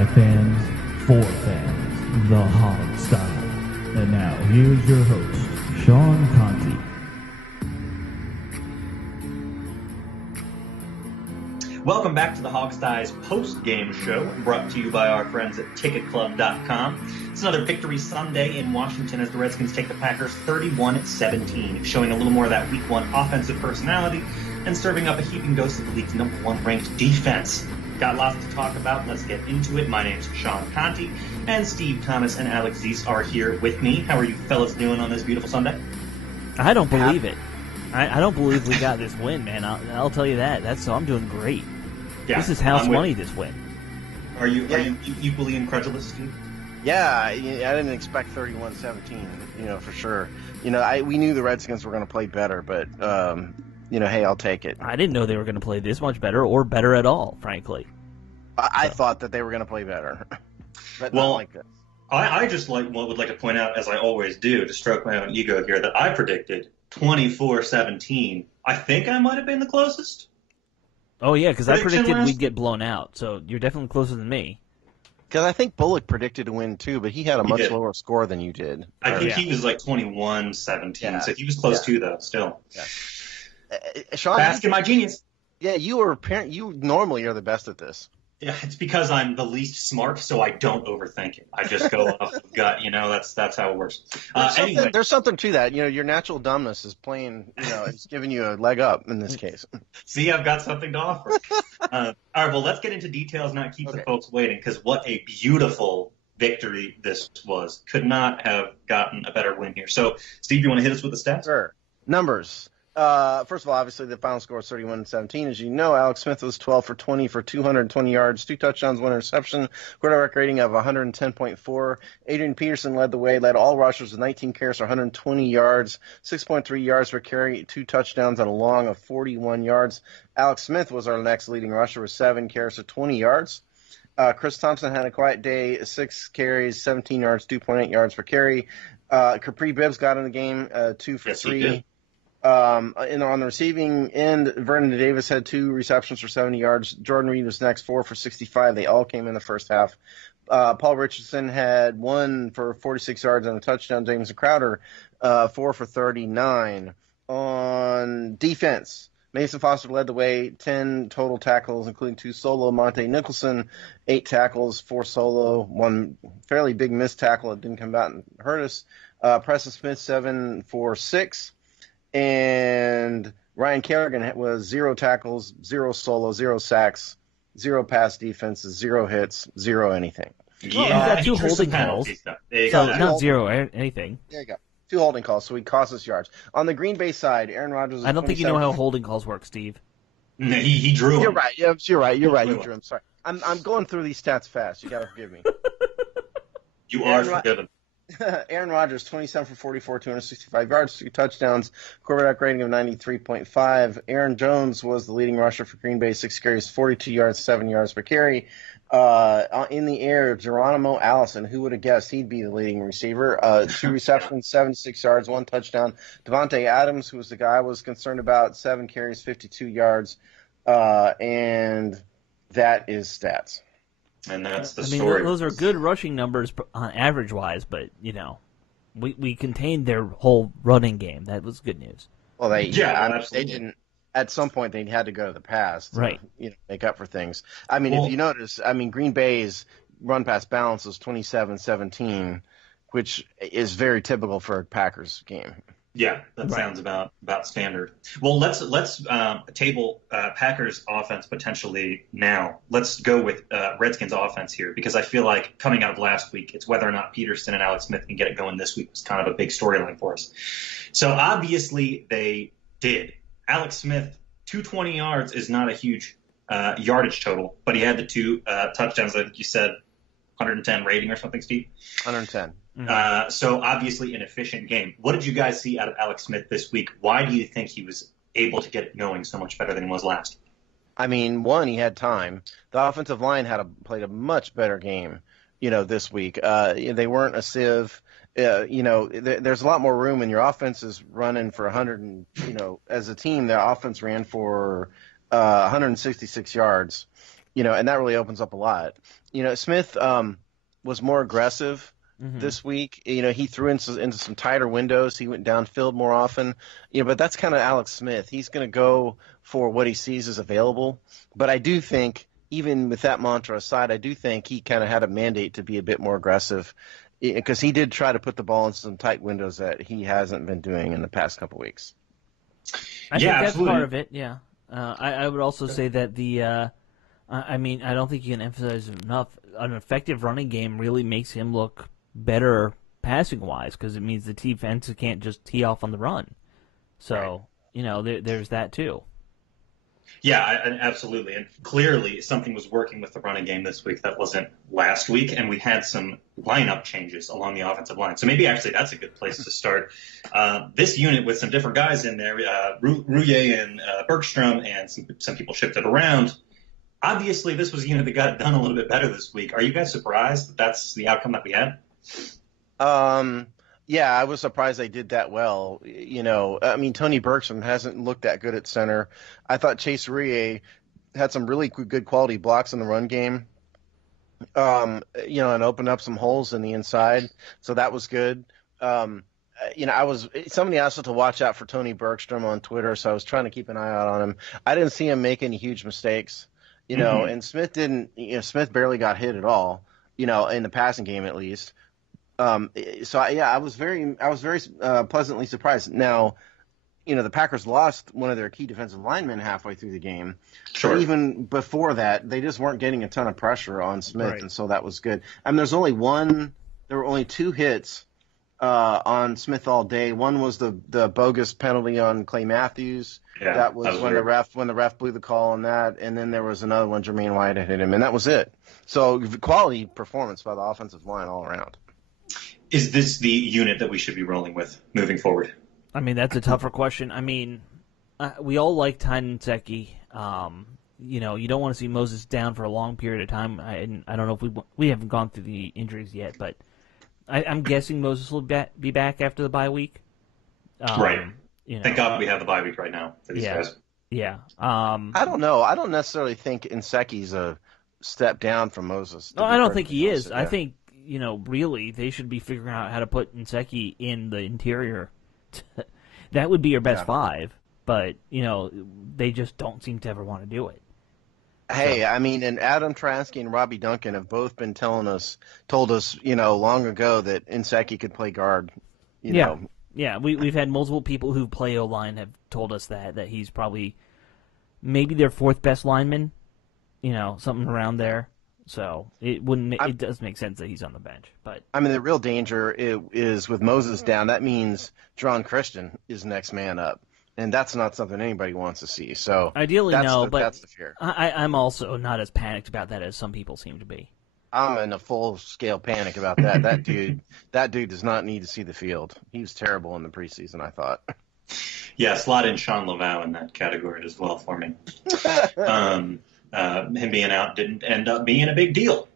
By fans, for fans, the Hog Style. And now, here's your host, Sean Conti. Welcome back to the Hog Styles post-game show, brought to you by our friends at TicketClub.com. It's another victory Sunday in Washington as the Redskins take the Packers 31-17, showing a little more of that Week 1 offensive personality and serving up a heaping dose of the league's number 1 ranked defense. Got lots to talk about. Let's get into it. My name's Sean Conti, and Steve Thomas and Alex Zeese are here with me. How are you fellas doing on this beautiful Sunday? I don't believe it. I don't believe we got this win, man. I'll tell you that. So I'm doing great. Yeah, this is house money, this win. Are you equally incredulous, Steve? Yeah, I didn't expect 31-17, for sure. We knew the Redskins were going to play better, but, hey, I'll take it. I didn't know they were going to play this much better or better at all, frankly. I thought that they were going to play better, but not like this. I just would like to point out, as I always do, to stroke my own ego here, that I predicted 24-17. I think I might have been the closest. Oh, yeah, because I predicted we'd get blown out, so you're definitely closer than me. Because I think Bullock predicted to win, too, but he had a much lower score than you did. I think he was like 21-17, so he was close too, though, still. Yeah. Sean, Bask in my genius. Yeah, you normally are the best at this. Yeah, it's because I'm the least smart, so I don't overthink it. I just go off the gut, that's how it works. There's something to that. Your natural dumbness is playing, it's giving you a leg up in this case. See, I've got something to offer. All right, well, let's get into details, not keep the folks waiting, because what a beautiful victory this was. Could not have gotten a better win here. So, Steve, you want to hit us with the stats? Sure. Numbers. First of all, obviously, the final score was 31-17. As you know, Alex Smith was 12 for 20 for 220 yards, 2 touchdowns, 1 interception, quarterback rating of 110.4. Adrian Peterson led the way, led all rushers with 19 carries for 120 yards, 6.3 yards per carry, 2 touchdowns, and a long of 41 yards. Alex Smith was our next leading rusher with 7 carries for 20 yards. Chris Thompson had a quiet day, 6 carries, 17 yards, 2.8 yards per carry. Capri Bibbs got in the game, 2 for 3. On the receiving end, Vernon Davis had 2 receptions for 70 yards. Jordan Reed was next, 4 for 65. They all came in the first half. Paul Richardson had 1 for 46 yards and a touchdown. Jameson Crowder, 4 for 39. On defense, Mason Foster led the way, 10 total tackles, including 2 solo. Monte Nicholson, 8 tackles, 4 solo, 1 fairly big missed tackle that didn't come out and hurt us. Preston Smith, 7 for 6. And Ryan Kerrigan was 0 tackles, 0 solo, 0 sacks, 0 pass defenses, 0 hits, 0 anything. Yeah, you got 2 holding calls. So not 0 anything. There you go. 2 holding calls, so he cost us yards. On the Green Bay side, Aaron Rodgers. I don't think you know how holding calls work, Steve. No, he drew them. You're right. Yeah, you're right. You drew them. Sorry, I'm going through these stats fast. You got to forgive me. You are forgiven. Aaron Rodgers, 27 for 44, 265 yards, 2 touchdowns, quarterback rating of 93.5. Aaron Jones was the leading rusher for Green Bay, 6 carries, 42 yards, 7 yards per carry. In the air, Geronimo Allison, who would have guessed he'd be the leading receiver, 2 receptions, 76 yards, 1 touchdown. Devontae Adams, who was the guy I was concerned about, 7 carries, 52 yards, and that is stats. And that's the story. Those are good rushing numbers average-wise, but, we contained their whole running game. That was good news. Well, they didn't. At some point, they had to go to the pass to make up for things. If you notice, Green Bay's run-pass balance was 27-17, which is very typical for a Packers game. Yeah, that sounds about standard. Well, let's table Packers offense potentially now. Let's go with Redskins offense here, because I feel like coming out of last week, it's whether or not Peterson and Alex Smith can get it going this week was kind of a big storyline for us. So obviously they did. Alex Smith, 220 yards is not a huge yardage total, but he had the 2 touchdowns. I think you said 110 rating or something, Steve? 110. So obviously an efficient game. What did you guys see out of Alex Smith this week? Why do you think he was able to get it going so much better than he was last? One, he had time. The offensive line played a much better game, this week. They weren't a sieve. There's a lot more room, and your offense is running for 100. And, as a team, their offense ran for 166 yards. and that really opens up a lot. Smith was more aggressive this week. He threw into some tighter windows. He went downfield more often. But that's kind of Alex Smith. He's going to go for what he sees as available. But I do think, even with that mantra aside, I do think he kind of had a mandate to be a bit more aggressive, because he did try to put the ball in some tight windows that he hasn't been doing in the past couple weeks. I think that's part of it, yeah. I would also say that I don't think you can emphasize enough, an effective running game really makes him look better passing-wise, because it means the defense can't just tee off on the run. So, there's that too. Yeah, absolutely. And clearly something was working with the running game this week that wasn't last week, and we had some lineup changes along the offensive line. So maybe actually that's a good place to start. This unit with some different guys in there, Rouye and Bergstrom, and some people shifted around. Obviously, this was a unit that got done a little bit better this week. Are you guys surprised that that's the outcome that we had? Yeah, I was surprised they did that well. Tony Bergstrom hasn't looked that good at center. I thought Chase Rouye had some really good quality blocks in the run game, and opened up some holes in the inside. So that was good. Somebody asked us to watch out for Tony Bergstrom on Twitter, so I was trying to keep an eye out on him. I didn't see him make any huge mistakes, and Smith didn't. Smith barely got hit at all, in the passing game at least. I was very pleasantly surprised. Now, the Packers lost one of their key defensive linemen halfway through the game. Sure. But even before that, they just weren't getting a ton of pressure on Smith, right. And so that was good. There were only 2 hits on Smith all day. One was the bogus penalty on Clay Matthews. Yeah, that was when the ref blew the call on that, and then there was another one, Jermaine White hit him, and that was it. So quality performance by the offensive line all around. Is this the unit that we should be rolling with moving forward? That's a tougher question. We all like Tynan Secchi. You don't want to see Moses down for a long period of time. I don't know if we haven't gone through the injuries yet, but I'm guessing Moses will be back after the bye week. Right. Thank God we have the bye week right now for these guys. Yeah. I don't know. I don't necessarily think Secchi's a step down from Moses. No, I don't think he is. I think, really, they should be figuring out how to put Nsekhe in the interior. That would be your best 5, but, they just don't seem to ever want to do it. Hey, and Adam Traskey and Robbie Duncan have both been told us, long ago that Nsekhe could play guard. Yeah, we've had multiple people who play O-line have told us that he's probably maybe their 4th best lineman, something around there. So it does make sense that he's on the bench, but the real danger is with Moses down. That means John Christian is next man up, and that's not something anybody wants to see. So ideally, but that's the fear. I'm also not as panicked about that as some people seem to be. I'm in a full scale panic about that. That dude does not need to see the field. He was terrible in the preseason, I thought. Yeah, slot in Sean Laveau in that category as well for me. Him being out didn't end up being a big deal.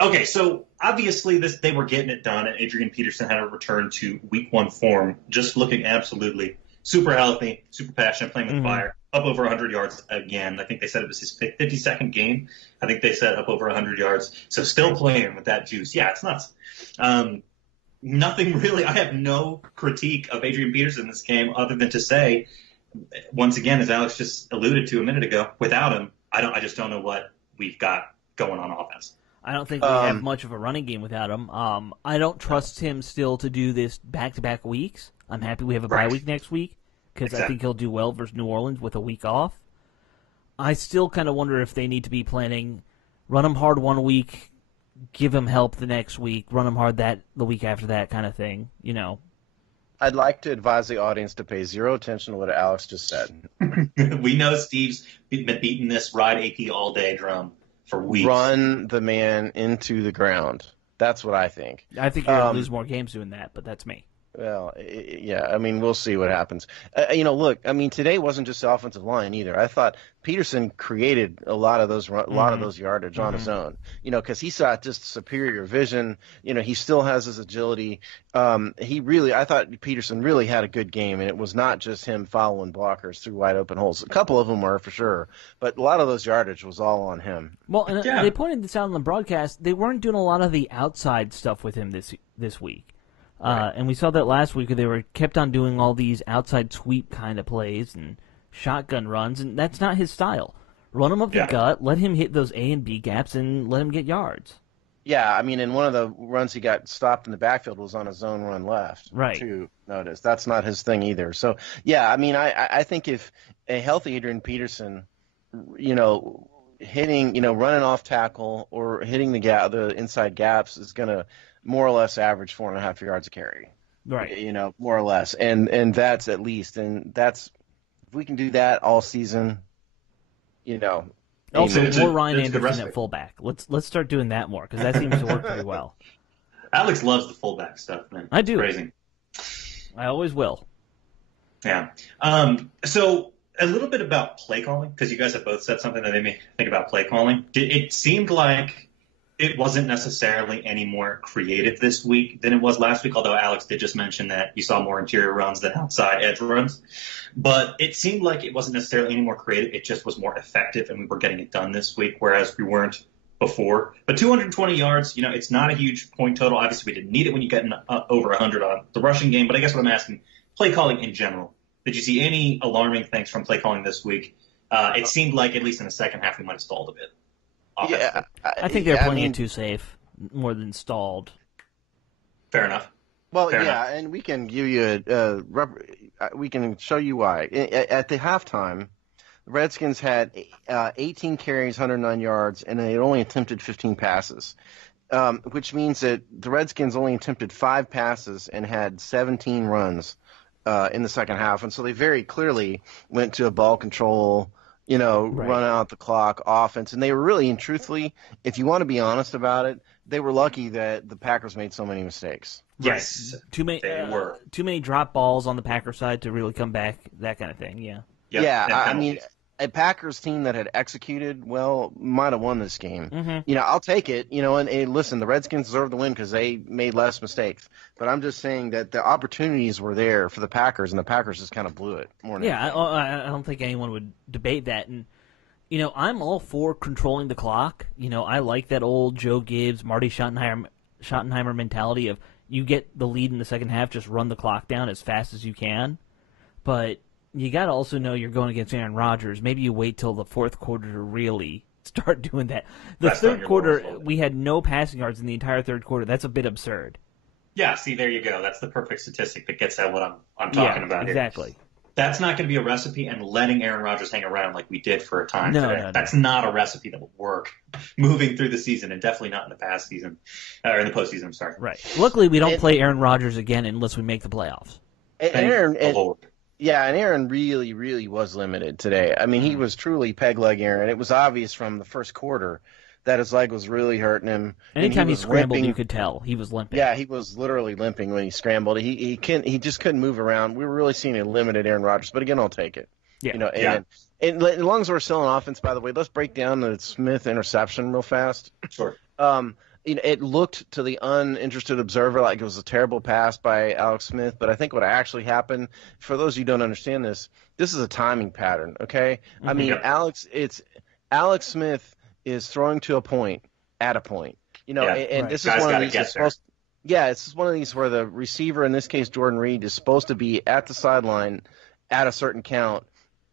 Okay, so obviously they were getting it done, and Adrian Peterson had a return to week 1 form, just looking absolutely super healthy, super passionate, playing with fire, up over 100 yards again. I think they said it was his 52nd game. I think they said up over 100 yards. So still playing with that juice. Yeah, it's nuts. Nothing really. I have no critique of Adrian Peterson in this game other than to say, once again, as Alex just alluded to a minute ago, without him, I just don't know what we've got going on offense. I don't think we have much of a running game without him. I don't trust him still to do this back-to-back weeks. I'm happy we have a bye week next week because I think he'll do well versus New Orleans with a week off. I still kind of wonder if they need to be planning, run him hard 1 week, give him help the next week, run him hard the week after that kind of thing, I'd like to advise the audience to pay zero attention to what Alex just said. We know Steve's been beating this ride AP all day drum for weeks. Run the man into the ground. That's what I think. I think you're going to lose more games doing that, but that's me. Well, yeah, I mean, we'll see what happens. Look, I mean, today wasn't just the offensive line either. I thought Peterson created a lot of those yardage on his own. Because he saw just superior vision. He still has his agility. I thought Peterson really had a good game, and it was not just him following blockers through wide open holes. A couple of them were for sure, but a lot of those yardage was all on him. Well, and they pointed this out on the broadcast. They weren't doing a lot of the outside stuff with him this week. Right. And we saw that last week. They were kept on doing all these outside sweep kind of plays and shotgun runs, and that's not his style. Run him up the gut, let him hit those A and B gaps, and let him get yards. Yeah, I mean, in one of the runs he got stopped in the backfield was on a zone run left. Right. To notice. That's not his thing either. So, yeah, I mean, I think if a healthy Adrian Peterson, hitting, running off tackle or hitting the inside gaps is going to more or less average 4.5 yards a carry. Right. More or less. And that's at least. And that's, if we can do that all season, Also, more Ryan Anderson at fullback. Let's start doing that more, because that seems to work pretty well. Alex loves the fullback stuff, man. I do. It's crazy. I always will. Yeah. So a little bit about play calling, because you guys have both said something that made me think about play calling. It seemed like it wasn't necessarily any more creative this week than it was last week, although Alex did just mention that you saw more interior runs than outside edge runs. But it seemed like it wasn't necessarily any more creative. It just was more effective, and we were getting it done this week, whereas we weren't before. But 220 yards, it's not a huge point total. Obviously, we didn't need it when you get over 100 on the rushing game. But I guess what I'm asking, play calling in general. Did you see any alarming things from play calling this week? It seemed like, at least in the second half, we might have stalled a bit. Yeah, I think they're playing it too safe, more than stalled. Fair enough. Well, and we can give you we can show you why. At the halftime, the Redskins had 18 carries, 109 yards, and they only attempted 15 passes, which means that the Redskins only attempted 5 passes and had 17 runs in the second half, and so they very clearly went to a ball control, run out the clock offense. And they were really, and truthfully, if you want to be honest about it, they were lucky that the Packers made so many mistakes. Yes. Too many drop balls on the Packers side to really come back, that kind of thing, yeah. Yep. Yeah, I mean, a Packers team that had executed well might have won this game. Mm-hmm. I'll take it. And listen, the Redskins deserve the win because they made less mistakes. But I'm just saying that the opportunities were there for the Packers, and the Packers just kind of blew it. I don't think anyone would debate that. And I'm all for controlling the clock. I like that old Joe Gibbs, Marty Schottenheimer mentality of you get the lead in the second half, just run the clock down as fast as you can. But you got to also know you're going against Aaron Rodgers. Maybe you wait till the fourth quarter to really start doing that. That's third quarter, we had no passing yards in the entire third quarter. That's a bit absurd. Yeah, see, there you go. That's the perfect statistic that gets at what I'm talking about here. Exactly. That's not going to be a recipe, and letting Aaron Rodgers hang around like we did for a time today. No. That's not a recipe that will work moving through the season, and definitely not in the past season, or in the postseason, I'm sorry. Right. Luckily, we don't play Aaron Rodgers again unless we make the playoffs. And Aaron really, really was limited today. I mean, he was truly peg leg Aaron. It was obvious from the first quarter that his leg was really hurting him. Anytime he scrambled, you could tell he was limping. Yeah, he was literally limping when he scrambled. He just couldn't move around. We were really seeing a limited Aaron Rodgers. But again, I'll take it. Yeah. And as long as we're still on offense, by the way, let's break down the Smith interception real fast. Sure. It looked to the uninterested observer like it was a terrible pass by Alex Smith, but I think what actually happened, for those of you who don't understand this is a timing pattern, okay? I mean, Alex Smith is throwing to a point, at a point. This is one of these it's one of these where the receiver, in this case Jordan Reed, is supposed to be at the sideline at a certain count,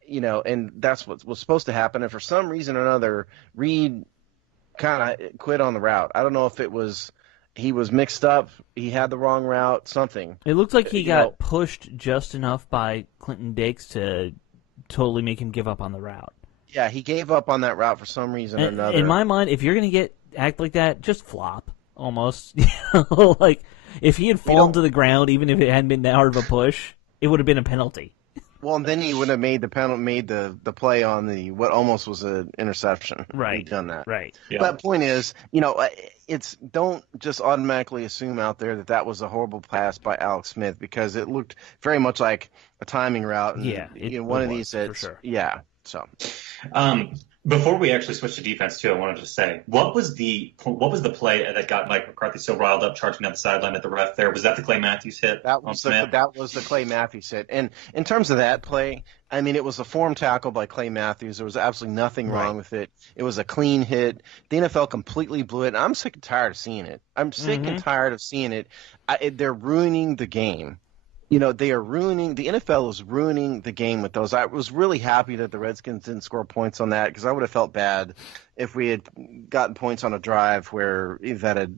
and that's what was supposed to happen. And for some reason or another, Reed kind of quit on the route. I don't know if he was mixed up, he had the wrong route, something. It looked like he got pushed just enough by Clinton Dix to totally make him give up on the route. Yeah, he gave up on that route for some reason or another. In my mind, if you're going to act like that, just flop, almost. Like, if he had fallen to the ground, even if it hadn't been that hard of a push, it would have been a penalty. Well, and then he would have made the play on the what almost was an interception. Right. He'd done that. Right. Yeah. But point is, it's don't just automatically assume out there that was a horrible pass by Alex Smith, because it looked very much like a timing route. And, Yeah, one of was, these for sure. Yeah. So. Before we actually switch to defense too, I wanted to say, what was the play that got Mike McCarthy so riled up, charging down the sideline at the ref there? Was that the Clay Matthews hit? That was the Clay Matthews hit. And in terms of that play, I mean, it was a form tackle by Clay Matthews. There was absolutely nothing wrong with it. It was a clean hit. The NFL completely blew it. And I'm sick and tired of seeing it. I'm sick and tired of seeing it. They're ruining the game. The NFL is ruining the game with those. I was really happy that the Redskins didn't score points on that, because I would have felt bad if we had gotten points on a drive where that had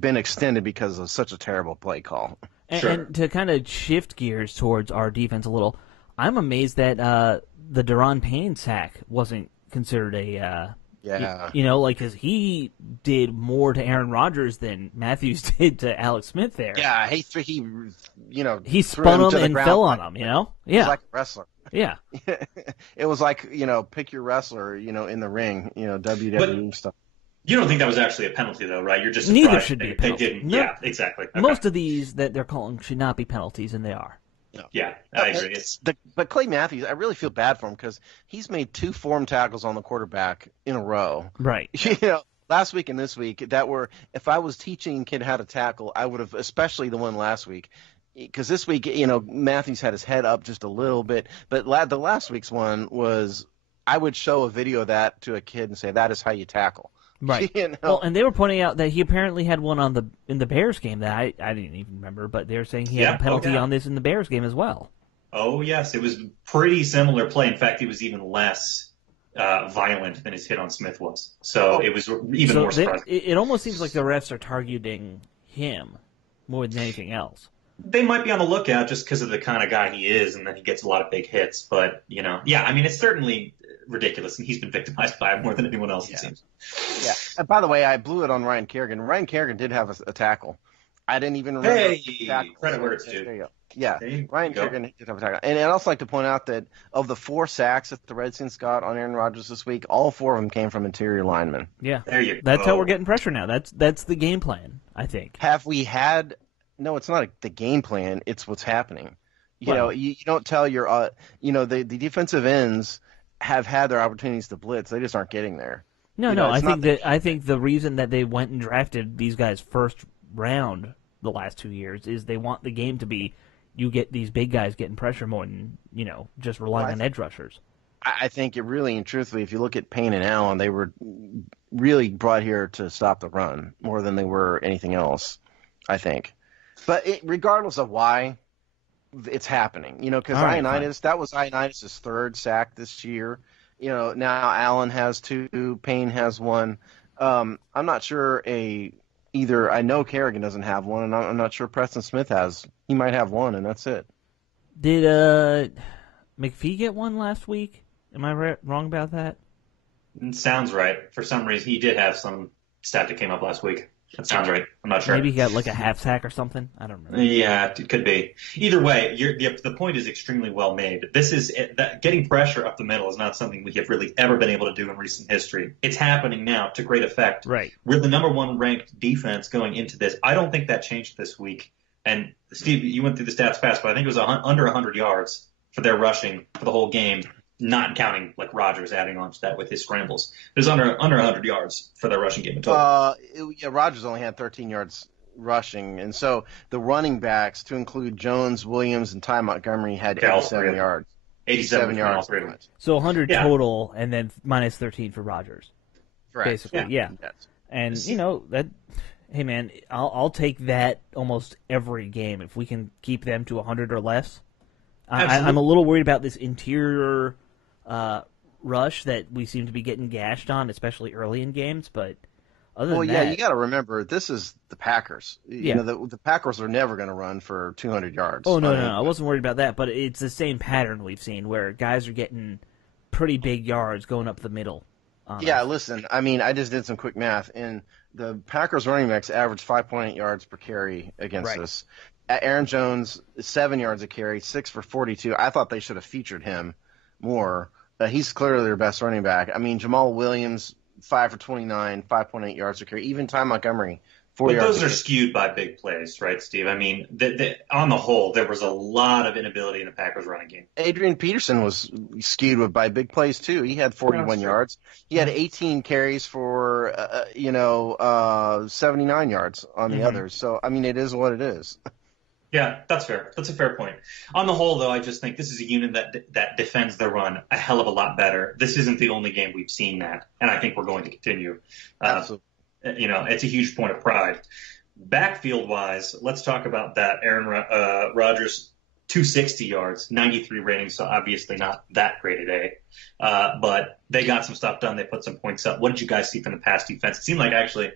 been extended because of such a terrible play call. And to kind of shift gears towards our defense a little, I'm amazed that the Daron Payne sack wasn't considered a because he did more to Aaron Rodgers than Matthews did to Alex Smith there. Yeah, he spun him and fell on him. Yeah, he was like a wrestler. Yeah, it was like pick your wrestler, in the ring, WWE stuff. You don't think that was actually a penalty, though, right? You're just neither should be a penalty. They didn't. No, yeah, exactly. Okay. Most of these that they're calling should not be penalties, and they are. No. Yeah, I agree. But Clay Matthews, I really feel bad for him, because he's made 2 form tackles on the quarterback in a row. Right. Last week and this week, if I was teaching a kid how to tackle, I would have, especially the one last week, because this week, Matthews had his head up just a little bit. But the last week's one was, I would show a video of that to a kid and say, that is how you tackle. Right. Well, and they were pointing out that he apparently had one in the Bears game that I didn't even remember, but they were saying he had a penalty on this in the Bears game as well. Oh, yes. It was pretty similar play. In fact, it was even less violent than his hit on Smith was. So it was even more surprising. It almost seems like the refs are targeting him more than anything else. They might be on the lookout just because of the kind of guy he is, and then he gets a lot of big hits. But, it's certainly ridiculous, and he's been victimized by it more than anyone else, it seems. Yeah. And by the way, I blew it on Ryan Kerrigan. Ryan Kerrigan did have a tackle. I didn't even remember. Hey, credit where it's due. There you go. Yeah, Ryan Kerrigan did have a tackle. And I'd also like to point out that of the 4 sacks that the Redskins got on Aaron Rodgers this week, all 4 of them came from interior linemen. Yeah, there you go. That's how we're getting pressure now. That's the game plan, I think. Have we had? No, it's not the game plan. It's what's happening. You don't tell your the defensive ends have had their opportunities to blitz. They just aren't getting there. No. I think the reason that they went and drafted these guys first round the last 2 years is they want the game to be, you get these big guys getting pressure more than just relying on edge rushers. I think it really and truthfully, if you look at Payne and Allen, they were really brought here to stop the run more than they were anything else, I think. But regardless of why, it's happening, because that was Ioannidis' 3rd sack this year. Now Allen has 2, Payne has 1. I'm not sure I know Kerrigan doesn't have 1, and I'm not sure Preston Smith has. He might have 1, and that's it. Did McPhee get 1 last week? Am I wrong about that? It sounds right. For some reason, he did have some stat that came up last week. That sounds right. I'm not sure. Maybe he got like a half sack or something. I don't remember. Yeah, it could be. Either way, the point is extremely well made. Getting pressure up the middle is not something we have really ever been able to do in recent history. It's happening now to great effect. Right. We're the number 1 ranked defense going into this. I don't think that changed this week. And Steve, you went through the stats fast, but I think it was under 100 yards for their rushing for the whole game, not counting like Rodgers adding on to that with his scrambles. It was under 100 yards for their rushing game in total. Rodgers only had 13 yards rushing, and so the running backs, to include Jones, Williams, and Ty Montgomery, had 87 yards. 87 yards. So 100 total, and then minus 13 for Rodgers. Correct. Basically, yeah. And that. Hey man, I'll take that almost every game if we can keep them to 100 or less. I'm a little worried about this interior rush that we seem to be getting gashed on, especially early in games. But other than that, you got to remember this is the Packers. The Packers are never going to run for 200 yards. Oh no, I wasn't worried about that. But it's the same pattern we've seen where guys are getting pretty big yards going up the middle. Listen, I just did some quick math, and the Packers running backs averaged 5.8 yards per carry against us. Aaron Jones, 7 yards a carry, 6 for 42. I thought they should have featured him more. He's clearly their best running back. I mean, Jamal Williams, 5 for 29, 5.8 yards a carry. Even Ty Montgomery, 4 But yards. those are skewed by big plays, right, Steve? I mean, on the whole, there was a lot of inability in the Packers running game. Adrian Peterson was skewed by big plays too. He had 41 yards. He had 18 carries for 79 yards on the others. So I mean, it is what it is. Yeah, that's fair. That's a fair point. On the whole, though, I just think this is a unit that defends the run a hell of a lot better. This isn't the only game we've seen that, and I think we're going to continue. Absolutely. It's a huge point of pride. Backfield-wise, let's talk about that. Aaron Rodgers, 260 yards, 93 rating, so obviously not that great a day. But they got some stuff done. They put some points up. What did you guys see from the pass defense? It seemed like actually,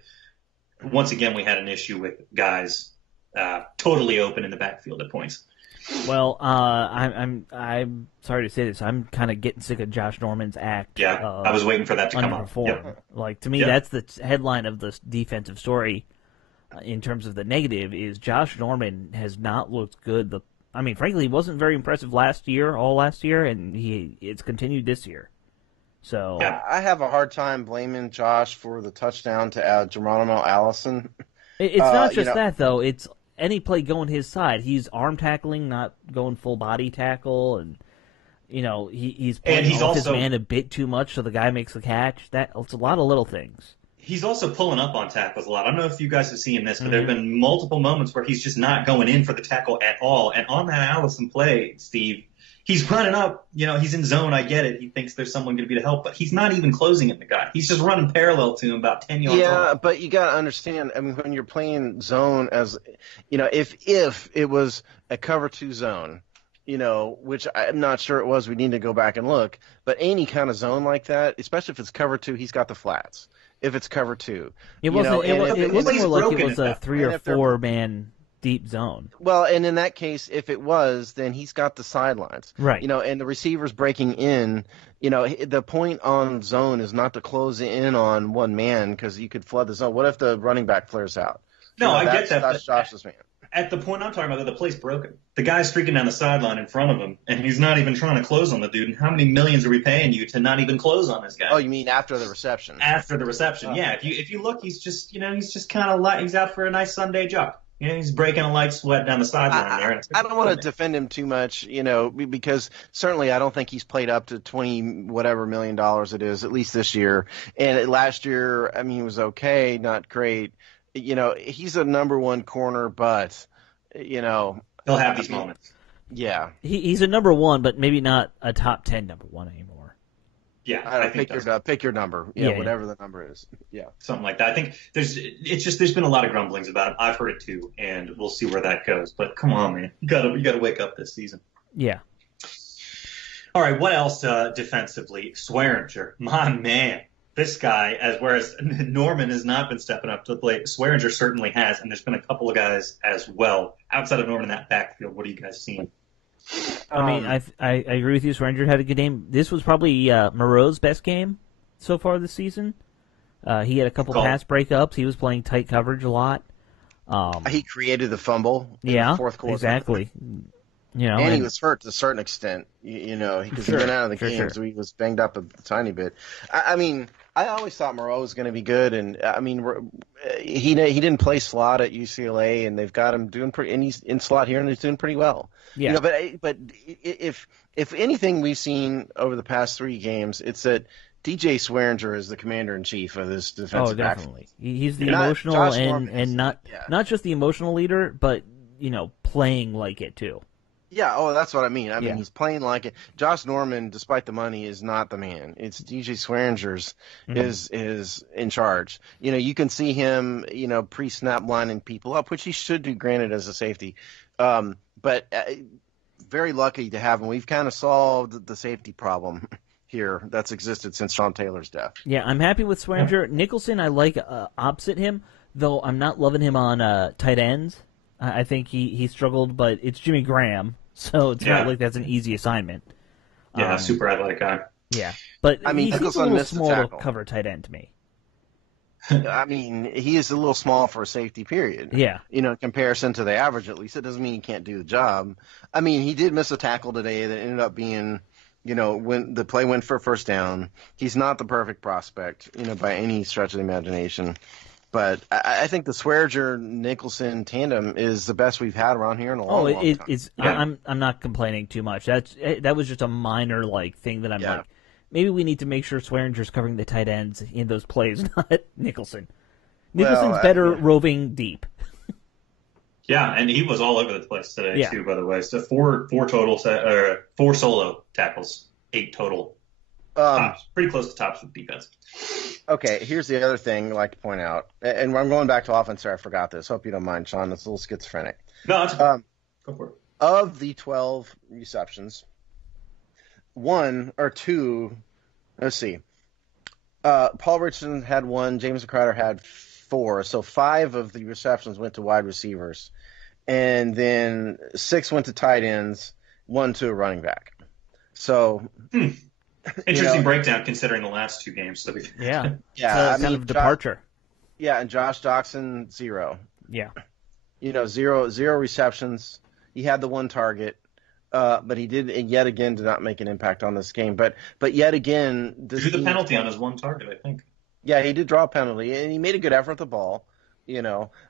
once again, we had an issue with guys totally open in the backfield at points. Well, I'm sorry to say this. I'm kind of getting sick of Josh Norman's act. Yeah, I was waiting for that to come up. Yep. Like, to me, that's the headline of the defensive story. In terms of the negative, is Josh Norman has not looked good. Frankly, he wasn't very impressive all last year, and it's continued this year. So I have a hard time blaming Josh for the touchdown to Geronimo Allison. It's not just that, though. It's any play going his side. He's arm tackling, not going full body tackle, and he's playing off his man a bit too much, so the guy makes the catch. It's a lot of little things. He's also pulling up on tackles a lot. I don't know if you guys have seen this, but there have been multiple moments where he's just not going in for the tackle at all. And on that Allison play, Steve, he's running up. He's in zone. I get it. He thinks there's someone going to be to help, but he's not even closing at the guy. He's just running parallel to him about 10 yards off. But you got to understand, when you're playing zone if it was a cover 2 zone, which I'm not sure it was, we need to go back and look, but any kind of zone like that, especially if it's cover 2, he's got the flats. If it's cover 2, it wasn't more like it was a 3 or 4 man deep zone. Well, and in that case, if it was, then he's got the sidelines, right? And the receiver's breaking in. The point on zone is not to close in on one man because you could flood the zone. What if the running back flares out? No, I get that. That's Josh's man. At the point I'm talking about, the play's broken. The guy's streaking down the sideline in front of him, and he's not even trying to close on the dude. And how many millions are we paying you to not even close on this guy? Oh, you mean after the reception? After the reception, yeah. If you look, he's just kind of he's out for a nice Sunday jog. He's breaking a light sweat down the sideline there. I don't want to defend him too much, because certainly I don't think he's played up to $20 whatever million it is, at least this year. And last year, he was okay, not great. He's a number 1 corner, but he'll have these moments. Yeah, he's a number 1, but maybe not a top 10 number 1 anymore. Yeah, I think pick your number. Yeah, whatever the number is. Yeah, something like that. I think there's been a lot of grumblings about it. I've heard it too, and we'll see where that goes. But come on, man, you gotta wake up this season. Yeah. All right, what else defensively? Swearinger, my man. This guy, whereas Norman has not been stepping up to the plate, Swearinger certainly has, and there's been a couple of guys as well. Outside of Norman in that backfield, what are you guys seeing? I agree with you. Swearinger had a good game. This was probably Moreau's best game so far this season. He had a couple pass breakups. He was playing tight coverage a lot. He created the fumble in the fourth quarter. Exactly. And he was hurt to a certain extent. He been out of the game, so he was banged up a tiny bit. I always thought Moreau was going to be good, and he didn't play slot at UCLA, and they've got him doing pretty, and he's in slot here, and he's doing pretty well. Yeah. But if anything we've seen over the past 3 games, it's that DJ Swearinger is the commander-in-chief of this defensive backfield. Oh, definitely. He's the emotional and not just the emotional leader, but playing like it too. Yeah, that's what I mean. He's playing like it. Josh Norman, despite the money, is not the man. It's DJ Swearinger's is in charge. You can see him, pre-snap lining people up, which he should do, granted, as a safety. But very lucky to have him. We've kind of solved the safety problem here that's existed since Sean Taylor's death. Yeah, I'm happy with Swearinger. Nicholson, I like opposite him, though I'm not loving him on tight ends. I think he struggled, but it's Jimmy Graham, so it's not like that's an easy assignment. Yeah, super athletic guy. Yeah, but he's a little small to cover tight end to me. I mean, he is a little small for a safety, period. Yeah. In comparison to the average, at least. It doesn't mean he can't do the job. I mean, he did miss a tackle today that ended up being, when the play went for a first down. He's not the perfect prospect, by any stretch of the imagination. But I think the Swearinger-Nicholson tandem is the best we've had around here in a long time. It's. Yeah. I'm not complaining too much. That was just a minor thing that I'm like. Maybe we need to make sure Swearinger's covering the tight ends in those plays, not Nicholson. Nicholson's better roving deep. Yeah, and he was all over the place today too. By the way, so four solo tackles, 8 total. Tops, pretty close to tops with defense. Okay, here's the other thing I'd like to point out, and I'm going back to offense. Sorry, I forgot this. Hope you don't mind, Sean. It's a little schizophrenic. No, it's go for it. Of the 12 receptions, 1 or 2. Let's see. Paul Richardson had 1. James Crowder had 4. So 5 of the receptions went to wide receivers, and then 6 went to tight ends, 1 to a running back. So. Interesting breakdown considering the last 2 games. So yeah. I mean, departure. And Josh Doxson 0. Yeah. 0 receptions. He had the 1 target, but he did yet again did not make an impact on this game. But yet again, drew the penalty on his 1 target, I think. Yeah, he did draw a penalty, and he made a good effort at the ball.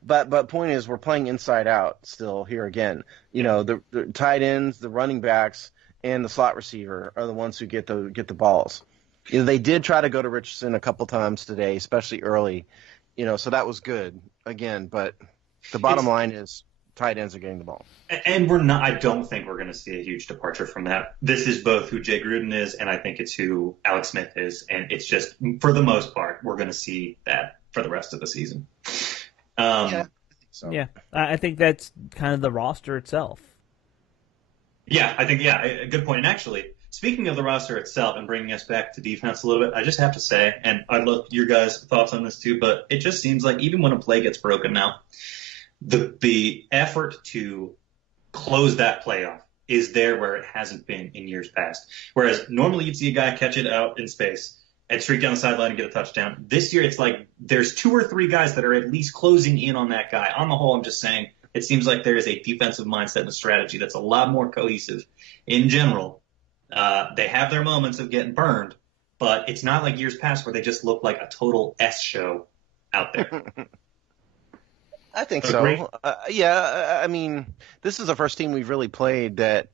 But point is, we're playing inside out still here again. The tight ends, the running backs, and the slot receiver are the ones who get the balls. They did try to go to Richardson a couple times today, especially early. So that was good again. But the bottom line is tight ends are getting the ball. And I don't think we're going to see a huge departure from that. This is both who Jay Gruden is, and I think it's who Alex Smith is. And it's just, for the most part, we're going to see that for the rest of the season. Yeah, I think that's kind of the roster itself. Yeah, I think, a good point. And actually, speaking of the roster itself and bringing us back to defense a little bit, I just have to say, and I'd love your guys' thoughts on this too, but it just seems like even when a play gets broken now, the effort to close that play off is there where it hasn't been in years past. Whereas normally you'd see a guy catch it out in space and streak down the sideline and get a touchdown. This year it's like there's 2 or 3 guys that are at least closing in on that guy. On the whole, I'm just saying, it seems like there is a defensive mindset and a strategy that's a lot more cohesive in general. They have their moments of getting burned, but it's not like years past where they just look like a total S show out there. I think so. I mean, this is the first team we've really played that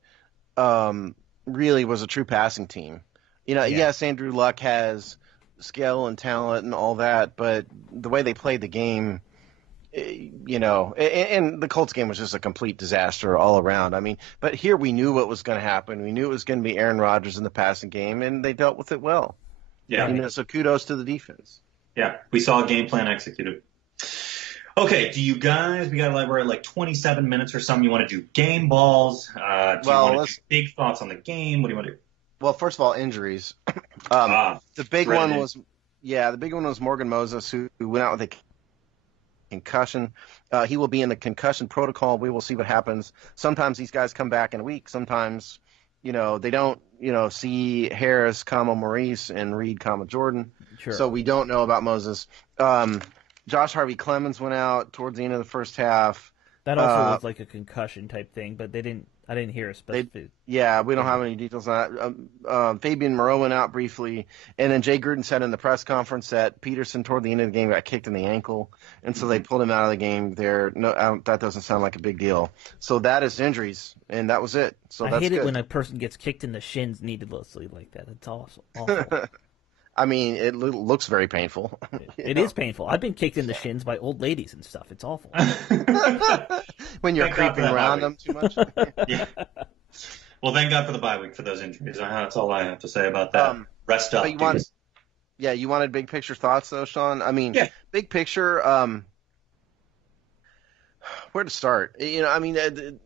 really was a true passing team. Yes, Andrew Luck has skill and talent and all that, but the way they played the game, and the Colts game was just a complete disaster all around. I mean, but here we knew what was going to happen. We knew it was going to be Aaron Rodgers in the passing game, and they dealt with it well. Yeah. So kudos to the defense. Yeah, we saw a game plan executed. Okay, do you guys, we're at like 27 minutes or something. You want to do game balls? Do you want to do big thoughts on the game? What do you want to do? Well, first of all, injuries. The big one was Morgan Moses, who went out with a concussion. He will be in the concussion protocol. We will see what happens. Sometimes these guys come back in a week. Sometimes, they don't, see Harris, Maurice, and Reed, Jordan. Sure. So we don't know about Moses. Josh Harvey Clemens went out towards the end of the first half. That also was like a concussion type thing, but I didn't hear a specific. We don't have any details on that. Fabian Moreau went out briefly, and then Jay Gruden said in the press conference that Peterson toward the end of the game got kicked in the ankle, and so they pulled him out of the game there. No, that doesn't sound like a big deal. So that is injuries, and that was it. So I hate it when a person gets kicked in the shins needlessly like that. It's awful. I mean, it looks very painful. It is painful. I've been kicked in the shins by old ladies and stuff. It's awful. When you're creeping around them too much. Yeah. Well, thank God for the bye week for those injuries. That's all I have to say about that. Rest up, dudes. You wanted big picture thoughts, though, Sean? I mean, big picture, where to start? The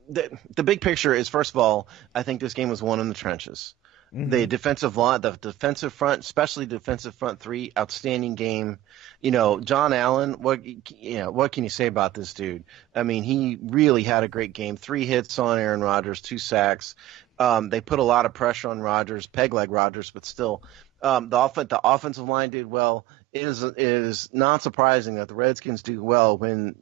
big picture is, first of all, I think this game was won in the trenches. Mm-hmm. The defensive line, the defensive front, especially defensive front 3, outstanding game. John Allen, what can you say about this dude? I mean, he really had a great game. 3 hits on Aaron Rodgers, 2 sacks. They put a lot of pressure on Rodgers, peg leg Rodgers, but still, the offensive line did well. It is not surprising that the Redskins do well when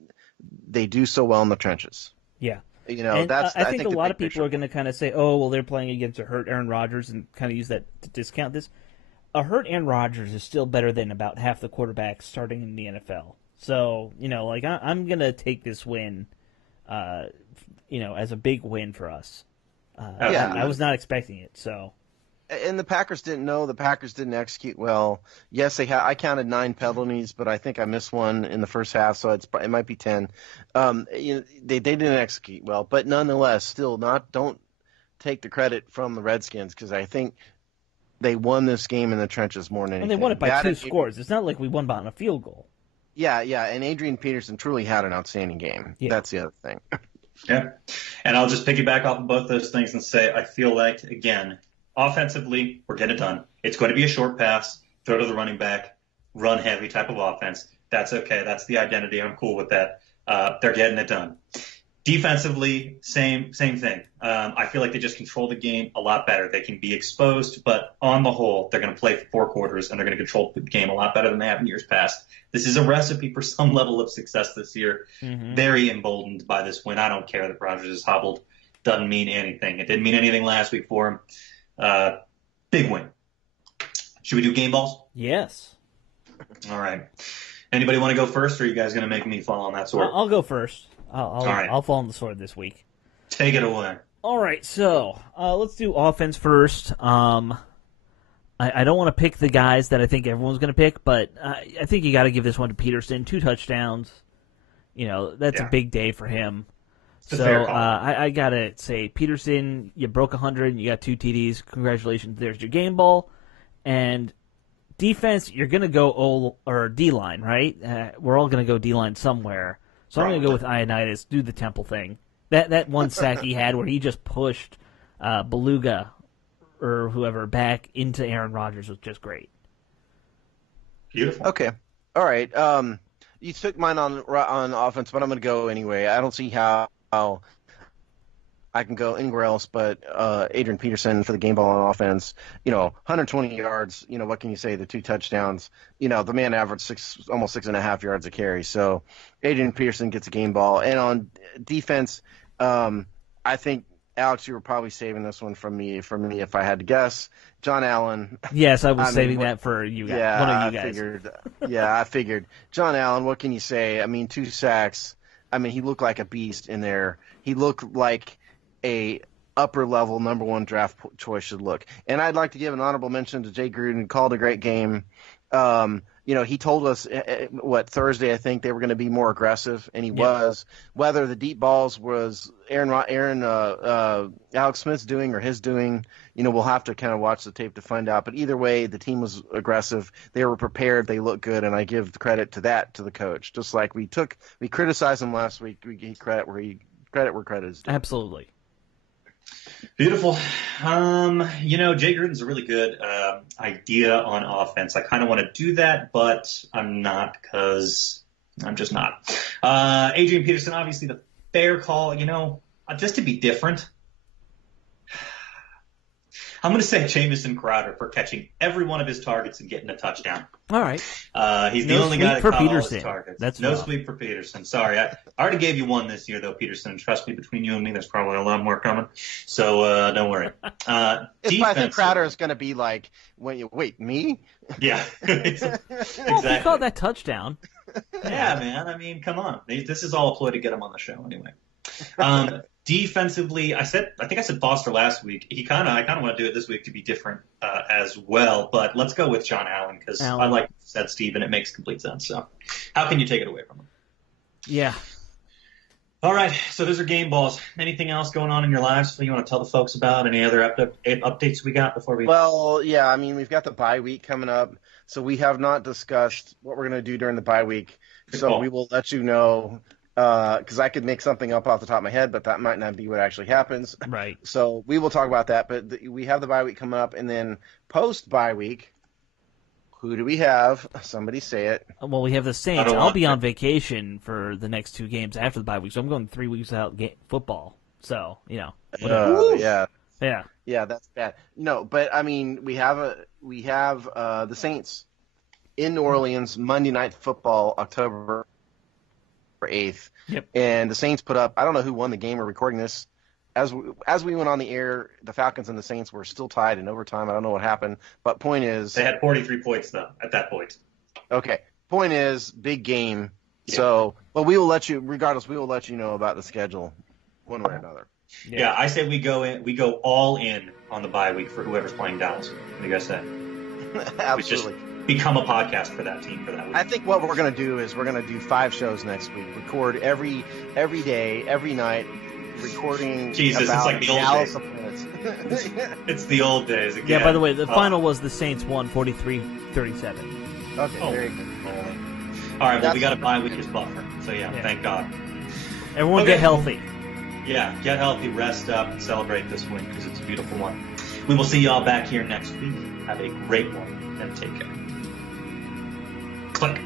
they do so well in the trenches. Yeah. And I think a lot of people are going to kind of say, oh, well, they're playing against a hurt Aaron Rodgers and kind of use that to discount this. A hurt Aaron Rodgers is still better than about half the quarterbacks starting in the NFL. So, I'm going to take this win, as a big win for us. I was not expecting it, so. And the Packers didn't know. The Packers didn't execute well. Yes, I counted 9 penalties, but I think I missed one in the first half, so it might be 10. They didn't execute well, but nonetheless, still don't take the credit from the Redskins because I think they won this game in the trenches more than anything. And they won it by 2 scores. It's not like we won by a field goal. Yeah, and Adrian Peterson truly had an outstanding game. Yeah. That's the other thing. Yeah, and I'll just piggyback off of both those things and say I feel like, again, offensively, we're getting it done. It's going to be a short pass, throw to the running back, run heavy type of offense. That's okay. That's the identity. I'm cool with that. They're getting it done. Defensively, same thing. I feel like they just control the game a lot better. They can be exposed, but on the whole, they're going to play for 4 quarters and they're going to control the game a lot better than they have in years past. This is a recipe for some level of success this year. Mm-hmm. Very emboldened by this win. I don't care that Rodgers is hobbled. Doesn't mean anything. It didn't mean anything last week for him. Big win. Should we do game balls? Yes. All right. Anybody want to go first, or are you guys going to make me fall on that sword? I'll go first. All right. I'll fall on the sword this week. Take it away. All right, so let's do offense first. I don't want to pick the guys that I think everyone's going to pick, but I think you got to give this one to Peterson. 2 touchdowns. That's a big day for him. So I got to say, Peterson, you broke 100 and you got 2 TDs. Congratulations. There's your game ball. And defense, you're going to go O or D-line, right? We're all going to go D-line somewhere. So I'm going to go with Ioannidis, do the Temple thing. That one sack he had where he just pushed Beluga or whoever back into Aaron Rodgers was just great. Beautiful. Okay. All right. You took mine on offense, but I'm going to go anyway. I don't see how I can go anywhere else but Adrian Peterson for the game ball on offense. 120 yards. What can you say? The 2 touchdowns. The man averaged almost 6.5 yards a carry. So Adrian Peterson gets a game ball. And on defense, I think Alex, you were probably saving this one from me if I had to guess. John Allen. Yes, I was saving that for you guys. Yeah, one of you guys. I figured. John Allen, what can you say? 2 sacks. He looked like a beast in there. He looked like a upper level number 1 draft choice should look. And I'd like to give an honorable mention to Jay Gruden. Called a great game. He told us Thursday, I think they were going to be more aggressive, and he was. Whether the deep balls was Alex Smith's doing or his doing, we'll have to kind of watch the tape to find out. But either way, the team was aggressive. They were prepared. They looked good, and I give the credit to the coach. Just like we criticized him last week, we gave credit where credit is due. Absolutely. Beautiful. Jay Gruden's a really good idea on offense. I kind of want to do that, but I'm not because I'm just not. Adrian Peterson, obviously the fair call, just to be different. I'm going to say Jamison Crowder for catching every one of his targets and getting a touchdown. All right. He's the only guy that caught all his targets. That's no rough. Sweep for Peterson. Sorry. I already gave you one this year, though, Peterson. Trust me, between you and me, there's probably a lot more coming. So don't worry. I think Crowder is going to be like, wait, me? Yeah. Exactly. Well, he caught that touchdown. Yeah, man. Come on. This is all a ploy to get him on the show anyway. Defensively, I think I said Foster last week. I kind of want to do it this week to be different as well. But let's go with John Allen because I like what you said, Steve, and it makes complete sense. So how can you take it away from him? Yeah. All right. So those are game balls. Anything else going on in your lives that you want to tell the folks about? Any other updates we got before we? Well, yeah. We've got the bye week coming up, so we have not discussed what we're going to do during the bye week. So we will let you know. Because I could make something up off the top of my head, but that might not be what actually happens. Right. So we will talk about that. But we have the bye week coming up, and then post-bye week, who do we have? Somebody say it. Well, we have the Saints. I'll be on vacation for the next 2 games after the bye week, so I'm going 3 weeks without football. So, yeah. Yeah. Yeah, that's bad. No, but I mean, we have the Saints in New Orleans Monday Night Football, October 8th. Yep. And the Saints put up. I don't know who won the game. We're recording this as we went on the air. The Falcons and the Saints were still tied in overtime. I don't know what happened, but point is, they had 43 points though at that point. Okay. Point is, big game. Yeah. So, but we will let you, regardless, we will let you know about the schedule one way or another. Yeah, I say we go all in on the bye week for whoever's playing Dallas. What do you guys say? Absolutely. We just become a podcast for that team for that week. I think what we're going to do is we're going to do 5 shows next week. Record every day, every night, recording Jesus, about it's like the old Dallas days. opponents. It's the old days again. Yeah, by the way, the final was the Saints won 43-37. Okay, Oh. very good. All right, well, we got a bye week as buffer. So, yeah, thank God. Everyone Okay. get healthy. Yeah, get healthy, rest up, and celebrate this win because it's a beautiful one. We will see y'all back here next week. Have a great one, and take care. Click.